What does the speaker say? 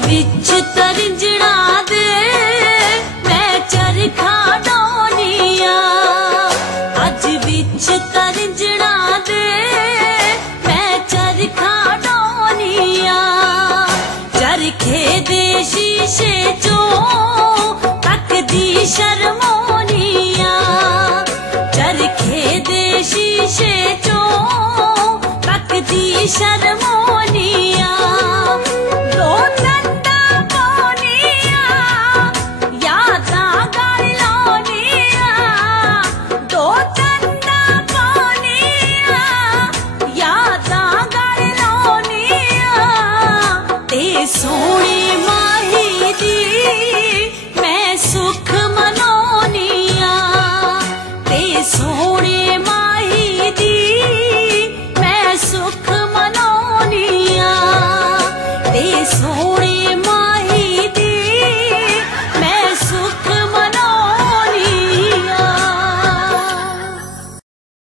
विच तरंजणा दे मैं चरखा डोनिया। अज विच तरंजणा दे मैं चरखा डोनिया। चरखे दे शीशे चो तकदी शर्मोनिया। चरखे दे शीशे चो तकदी शर्मोनिया। दो तंदा पोनिया यादां गलोनिया। दो तंदा पोनिया यादां गलोनिया। ते सोहणी माही दी